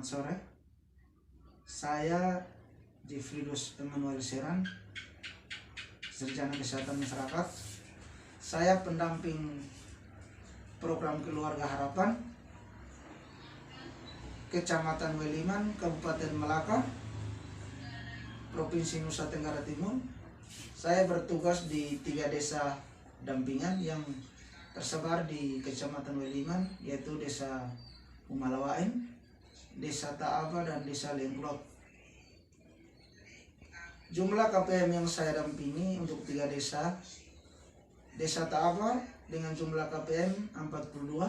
Selamat sore. Saya Jifridus Emmanuel Seran, Sarjana Kesehatan Masyarakat. Saya pendamping program Keluarga Harapan Kecamatan Weliman, Kabupaten Melaka, Provinsi Nusa Tenggara Timur. Saya bertugas di 3 desa dampingan yang tersebar di Kecamatan Weliman, yaitu Desa Umalawain, Desa Ta'aba, dan Desa Lengklot. Jumlah KPM yang saya dampingi untuk 3 desa: Desa Ta'aba dengan jumlah KPM 42,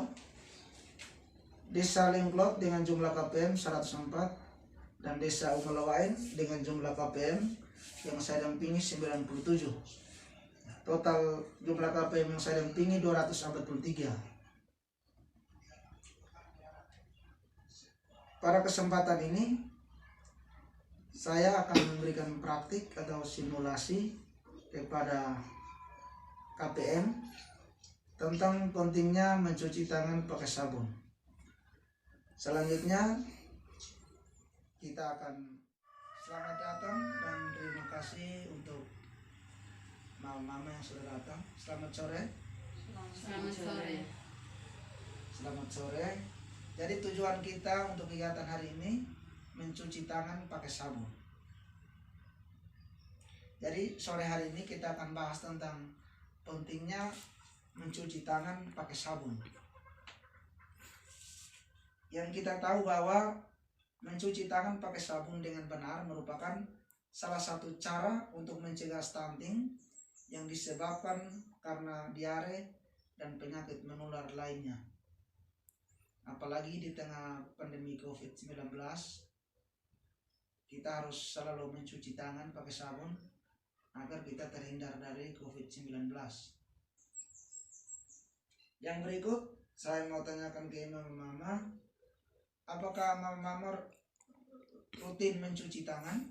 Desa Lengklot dengan jumlah KPM 104, dan Desa Umalawain dengan jumlah KPM yang saya dampingi 97. Total jumlah KPM yang saya dampingi 243. Pada kesempatan ini saya akan memberikan praktik atau simulasi kepada KPM tentang pentingnya mencuci tangan pakai sabun. Selanjutnya kita akan selamat datang dan terima kasih untuk mama-mama yang sudah datang. Selamat sore. Selamat sore. Selamat sore. Jadi tujuan kita untuk kegiatan hari ini mencuci tangan pakai sabun. Jadi sore hari ini kita akan bahas tentang pentingnya mencuci tangan pakai sabun. Yang kita tahu bahwa mencuci tangan pakai sabun dengan benar merupakan salah satu cara untuk mencegah stunting yang disebabkan karena diare dan penyakit menular lainnya. Apalagi di tengah pandemi COVID-19, kita harus selalu mencuci tangan pakai sabun agar kita terhindar dari COVID-19. Yang berikut saya mau tanyakan ke mama-mama, apakah mama-mama rutin mencuci tangan?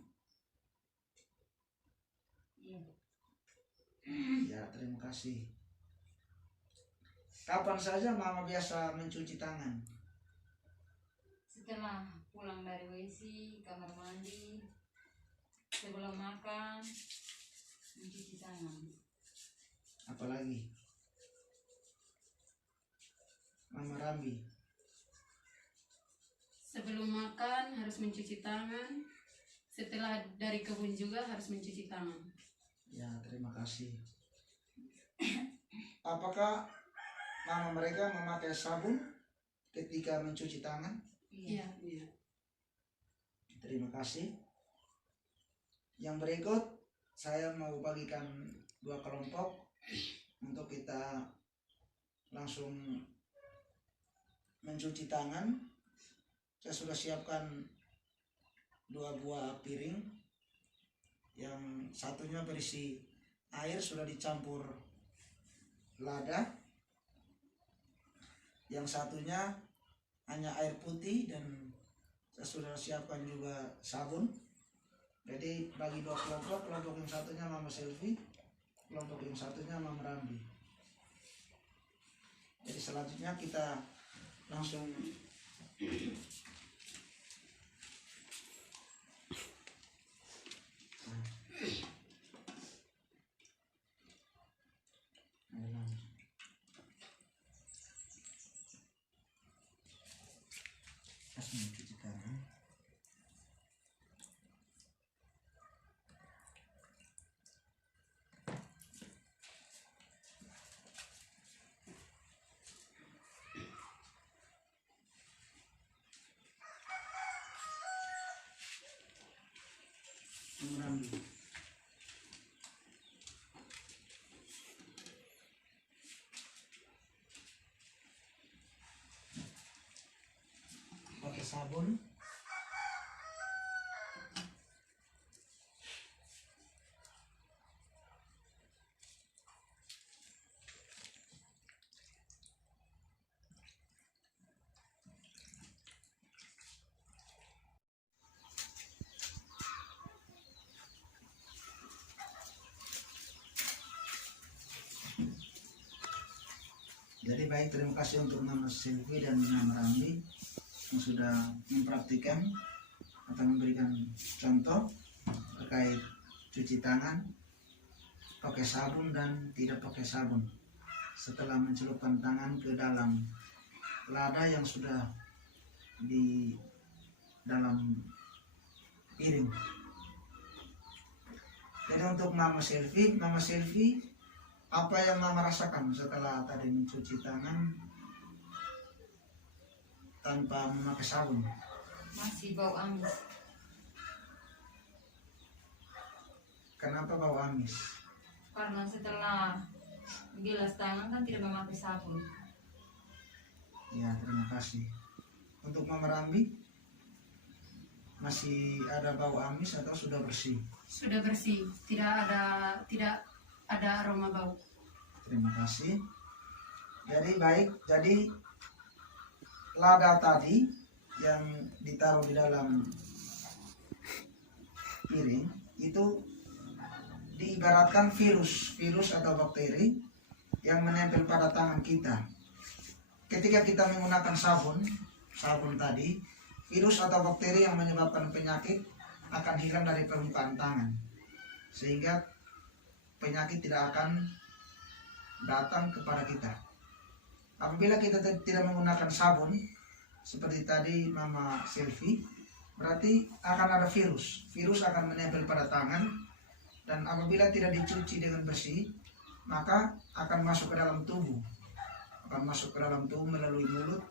Ya, terima kasih. Kapan saja mama biasa mencuci tangan? Setelah pulang dari WC, kamar mandi, sebelum makan, mencuci tangan. Apalagi? Mama Rambi. Sebelum makan harus mencuci tangan. Setelah dari kebun juga harus mencuci tangan. Ya, terima kasih. Apakah mama mereka memakai sabun ketika mencuci tangan? Iya. Terima kasih. Yang berikut saya mau bagikan 2 kelompok untuk kita langsung mencuci tangan. Saya sudah siapkan 2 buah piring. Yang satunya berisi air sudah dicampur lada. Yang satunya hanya air putih dan saya sudah siapkan juga sabun. Jadi bagi 2 kelompok, kelompok yang satunya Mama Selvi, kelompok yang satunya Mama Rambi. Jadi selanjutnya kita langsung mencuci tangan. Rambi. Pakai sabun. Jadi baik, terima kasih untuk Mama Silvi dan Mama Ramli. yang sudah mempraktikkan atau memberikan contoh terkait cuci tangan pakai sabun dan tidak pakai sabun setelah mencelupkan tangan ke dalam lada yang sudah di dalam piring. Jadi untuk Mama Selfie, apa yang Mama rasakan setelah tadi mencuci tangan tanpa memakai sabun? Masih bau amis. Kenapa bau amis? Karena setelah bilas tangan kan tidak memakai sabun. Ya, terima kasih. Untuk Mama Rambi, masih ada bau amis atau sudah bersih? Sudah bersih, tidak ada aroma bau. Terima kasih. Jadi baik, jadi lada tadi yang ditaruh di dalam piring itu diibaratkan virus atau bakteri yang menempel pada tangan kita. Ketika kita menggunakan sabun tadi, virus atau bakteri yang menyebabkan penyakit akan hilang dari permukaan tangan, sehingga penyakit tidak akan datang kepada kita. Apabila kita tidak menggunakan sabun seperti tadi Mama Selfie, berarti akan ada virus akan menempel pada tangan, dan apabila tidak dicuci dengan bersih maka akan masuk ke dalam tubuh melalui mulut.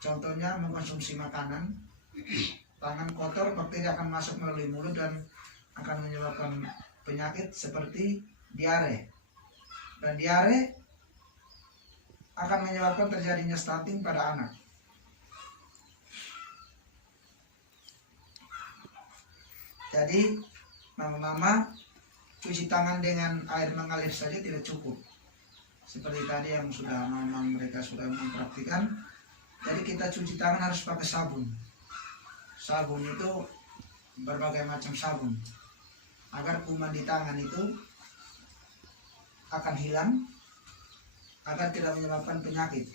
Contohnya mengkonsumsi makanan, tangan kotor, bakteri akan masuk melalui mulut dan akan menyebabkan penyakit seperti diare. Dan diare akan menyebabkan terjadinya stunting pada anak. Jadi mama-mama, cuci tangan dengan air mengalir saja tidak cukup. Seperti tadi yang sudah mama mereka sudah mempraktikkan. Jadi kita cuci tangan harus pakai sabun. Sabun itu berbagai macam sabun, agar kuman di tangan itu akan hilang, agar tidak menyebabkan penyakit.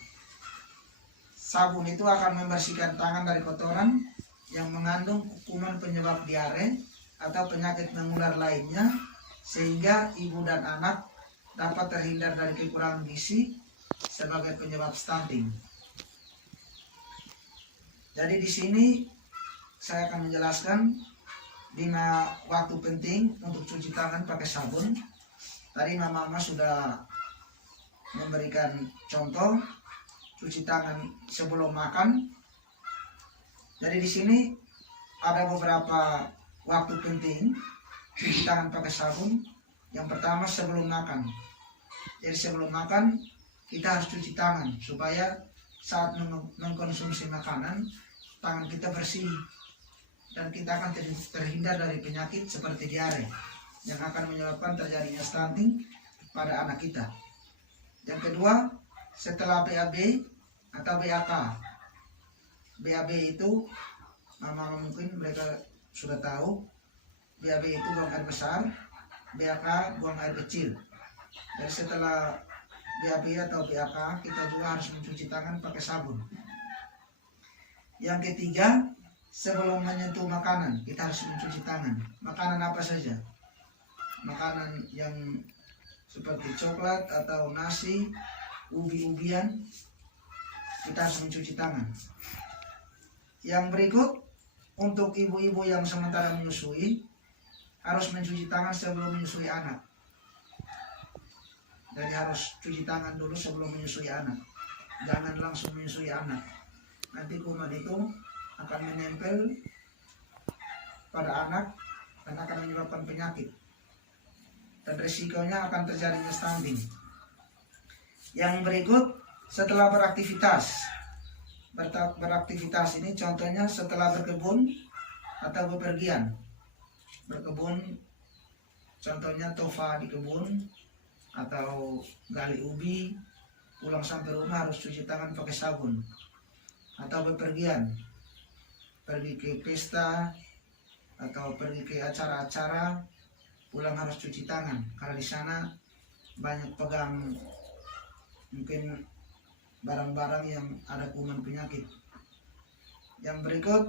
Sabun itu akan membersihkan tangan dari kotoran yang mengandung kuman penyebab diare atau penyakit menular lainnya, sehingga ibu dan anak dapat terhindar dari kekurangan gizi sebagai penyebab stunting. Jadi di sini saya akan menjelaskan 5 waktu penting untuk cuci tangan pakai sabun. Tadi mama sudah memberikan contoh cuci tangan sebelum makan. Jadi di sini ada beberapa waktu penting cuci tangan pakai sabun. Yang pertama sebelum makan. Jadi sebelum makan kita harus cuci tangan supaya saat mengkonsumsi makanan tangan kita bersih dan kita akan terhindar dari penyakit seperti diare yang akan menyebabkan terjadinya stunting pada anak kita. Yang kedua, setelah BAB atau BAK. BAB itu mama mungkin mereka sudah tahu, BAB itu buang air besar, BAK buang air kecil. Jadi setelah BAB atau BAK kita juga harus mencuci tangan pakai sabun. Yang ketiga, sebelum menyentuh makanan kita harus mencuci tangan. Makanan apa saja? Makanan yang seperti coklat atau nasi, ubi-ubian, kita harus mencuci tangan. Yang berikut, untuk ibu-ibu yang sementara menyusui harus mencuci tangan sebelum menyusui anak. Jadi harus cuci tangan dulu sebelum menyusui anak. Jangan langsung menyusui anak. Nanti kuman itu akan menempel pada anak dan akan menyebabkan penyakit. Dan risikonya akan terjadinya stunting. Yang berikut, setelah beraktivitas. Beraktivitas ini contohnya setelah berkebun atau bepergian. Berkebun, contohnya tofa di kebun atau gali ubi, pulang sampai rumah harus cuci tangan pakai sabun. Atau bepergian, pergi ke pesta atau pergi ke acara-acara, pulang harus cuci tangan karena di sana banyak pegang mungkin barang-barang yang ada kuman penyakit. Yang berikut,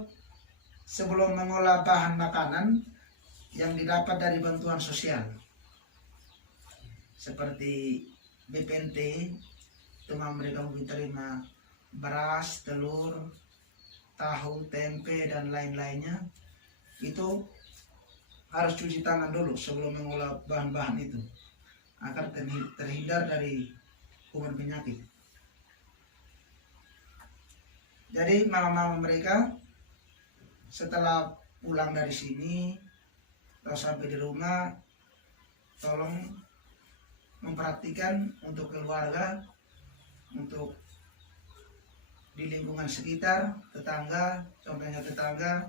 sebelum mengolah bahan makanan yang didapat dari bantuan sosial seperti BPNT, itu mereka mungkin terima beras, telur, tahu, tempe, dan lain-lainnya, itu harus cuci tangan dulu sebelum mengolah bahan-bahan itu agar terhindar dari kuman penyakit. Jadi mama-mama mereka setelah pulang dari sini atau sampai di rumah, tolong memperhatikan untuk keluarga, untuk di lingkungan sekitar, tetangga, contohnya tetangga,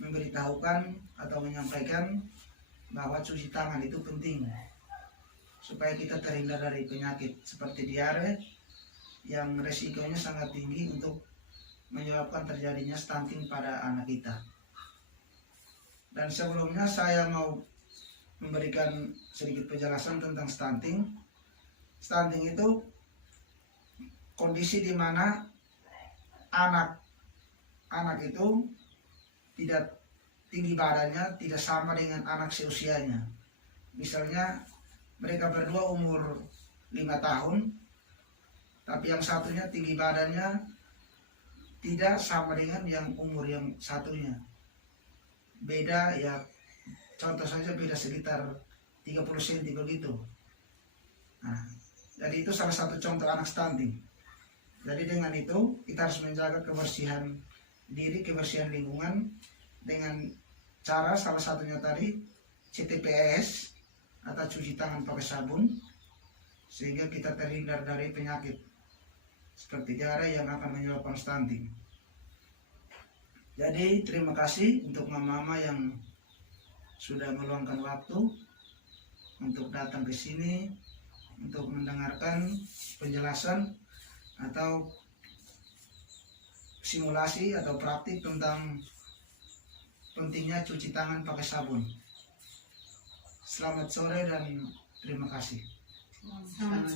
memberitahukan atau menyampaikan bahwa cuci tangan itu penting supaya kita terhindar dari penyakit seperti diare yang resikonya sangat tinggi untuk menyebabkan terjadinya stunting pada anak kita. Dan sebelumnya saya mau memberikan sedikit penjelasan tentang stunting. Stunting itu kondisi di mana anak itu tidak tinggi badannya tidak sama dengan anak seusianya. Misalnya mereka berdua umur 5 tahun, tapi yang satunya tinggi badannya tidak sama dengan yang umur yang satunya. Beda ya, contoh saja beda sekitar 30 cm begitu. Nah, jadi itu salah satu contoh anak stunting. Jadi dengan itu kita harus menjaga kebersihan diri, kebersihan lingkungan dengan cara salah satunya tadi CTPS atau cuci tangan pakai sabun, sehingga kita terhindar dari penyakit seperti diare yang akan menyebabkan stunting. Jadi terima kasih untuk mama-mama yang sudah meluangkan waktu untuk datang ke sini untuk mendengarkan penjelasan atau simulasi atau praktik tentang pentingnya cuci tangan pakai sabun. Selamat sore dan terima kasih. Selamat